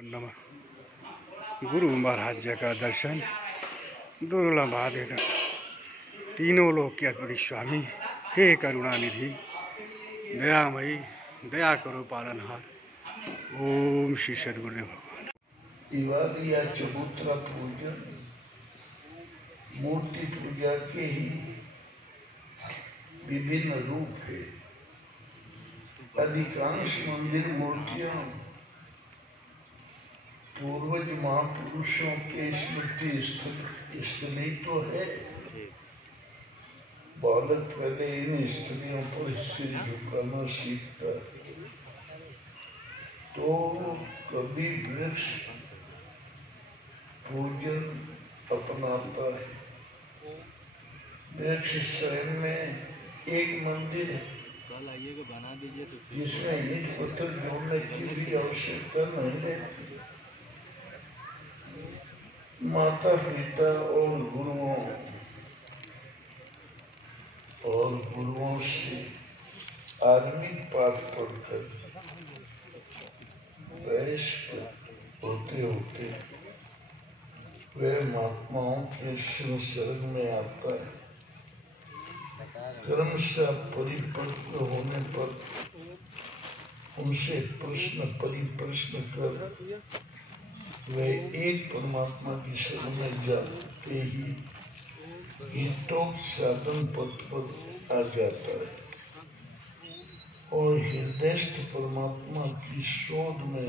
नमः। गुरु महाराज का दर्शन दुर्लभ आदित तीनों लोक के अधिपति स्वामी, हे करुणानिधि दयामयी, दया करो पालनहार। ओम श्री सद्गुरुदेव भगवान। दिवाली या चबूतरा पूजन मूर्ति पूजा के ही विभिन्न रूप है। अधिकांश मंदिर मूर्तियां पूर्वज महापुरुषों के स्मृति स्थली तो है। बालक पहले इन स्त्रियों पर सिर झुकाना सीखता है, तो कभी वृक्ष पूजन अपनाता है। वृक्ष स्वयं में एक मंदिर जिसमें ईंट पत्थर जोड़ने की भी आवश्यकता नहीं रहती। माता पिता और गुरुओं से आर्मिक पाठ पढ़कर वयस्क होते होते वे महात्माओं के संसर्ग में आता है। कर्म से परिपक्व होने पर उनसे परिप्रश्न कर वे एक परमात्मा की शरण में जाते ही हितोक्त साधन पथ पर आ जाता है और हृदयस्थ परमात्मा की शोध में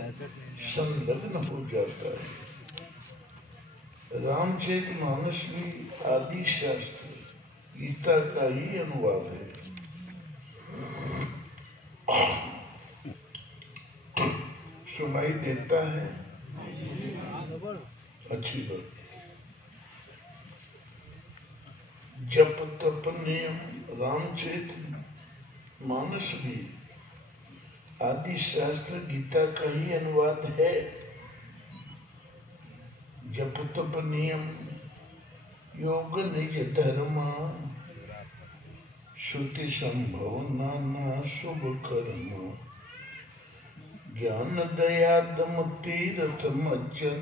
संलग्न हो जाता है। रामचरितमानस भी आदि शास्त्र गीता का ही अनुवाद है। सुनाई देता है? अच्छी बात। जप तप नियम रामचरित मानस भी आदि शास्त्र गीता का ही अनुवाद है। जप तप नियम योग निज धर्म श्रुति संभव नाना शुभ कर्म ज्ञान दया दम तीर्थ मज्जन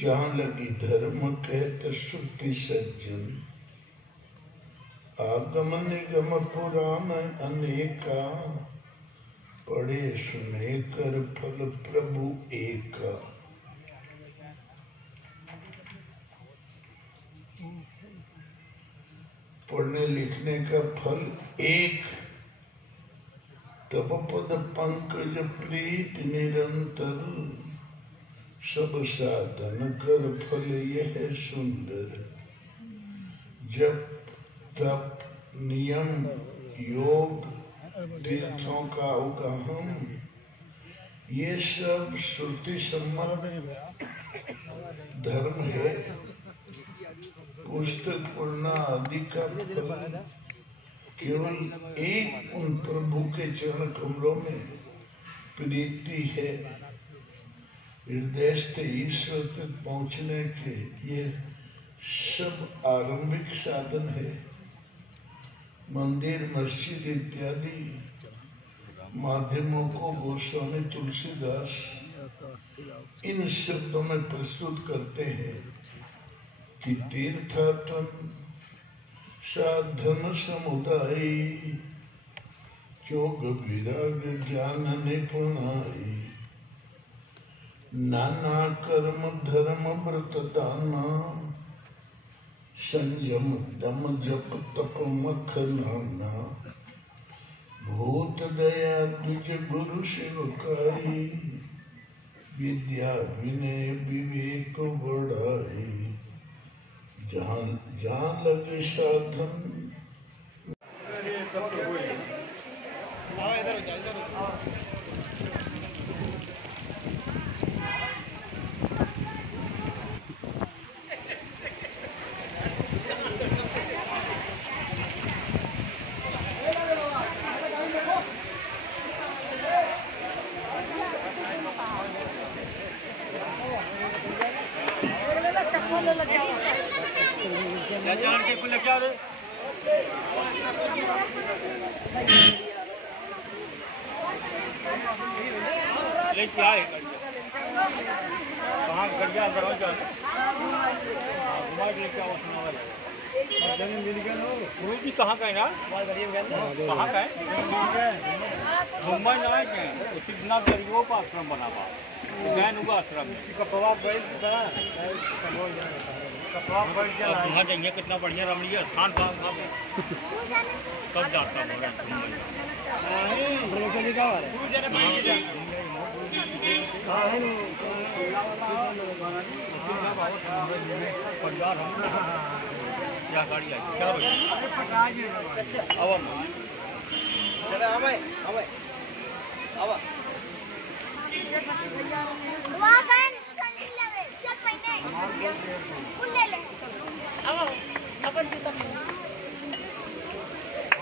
जहाँ लगी धर्म कहत श्रुति सज्जन आगम निगम पुराण अनेका पढ़े सुने कर फल प्रभु एका। पढ़ने लिखने का फल एक, तब पद पंकज प्रीत निरंतर सब साधन कर फल यह सुंदर। जप तप नियम योग तीर्थों का उगम ये सब श्रुति सम्मत धर्म है। पुस्तक पढ़ना आदि का फल केवल एक उन प्रभु के चरण कमलों में प्रीति है। हृदय से ईश्वर तक पहुंचने के ये सब आरंभिक साधन है। मंदिर मस्जिद इत्यादि माध्यमों को गोस्वामी तुलसीदास इन शब्दों में प्रस्तुत करते हैं कि तीर्थाटन साधन समुदाय योग विराग ज्ञान निपुणाई नाना कर्म धर्म व्रत दाना संयम दम जप तप मख नाना भूत दया द्विज गुरु सेवकाई विद्या विनय विवेक बढ़ाई जहाँ लगे साधन। जान के कुल क्या रे लेके आए कहाँ गड्ढा दरवाजा घुमा के लेके आओ मिल गया गुरु जी कहाँ का है ना कहाँ का है मुंबई ना है कितना गरीबों का आश्रम बना हुआ जैन हुआ आश्रम कपड़ा वहाँ जाइए कितना बढ़िया रमणीय स्थान था कब जाता परिवार हम क्या गाड़ी आई क्या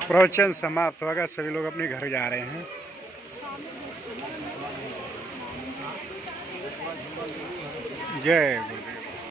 प्रवचन समाप्त होगा, सभी लोग अपने घर जा रहे हैं। जय गुरु।